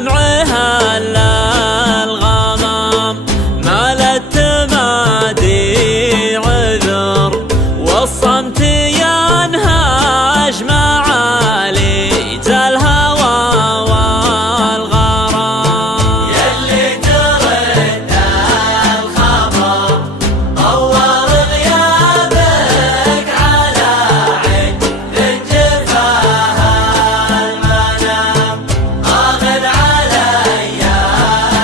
دمعها الغمام ما للتمادي عذر، والصمت ينهاج معالي الهوى والغرام. يلي ترد الخبر طور غيابك على عين جفاها المنام، آخذ علي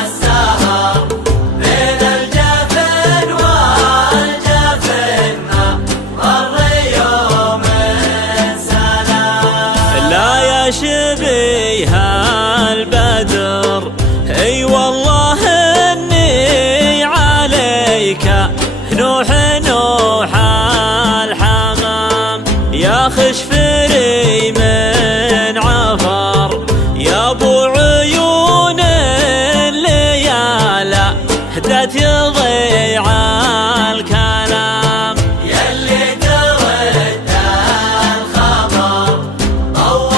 السهر بين الجفن والجفن مر يوم سلام. لا يشبيه البدر اي والله اني عليك نوح الحمام، يا خشفري من عفر يا ابو عيون الليالي هدت يضيع الكلام. يلي ترد الخبر طور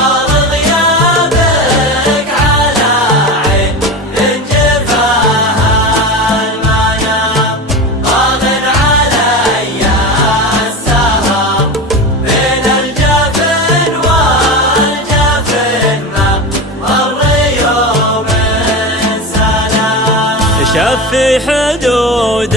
غيابك على عين جفاها المنام، آخذ علي السهر بين الجفن والجفن مر يوم سلام. شفي حدود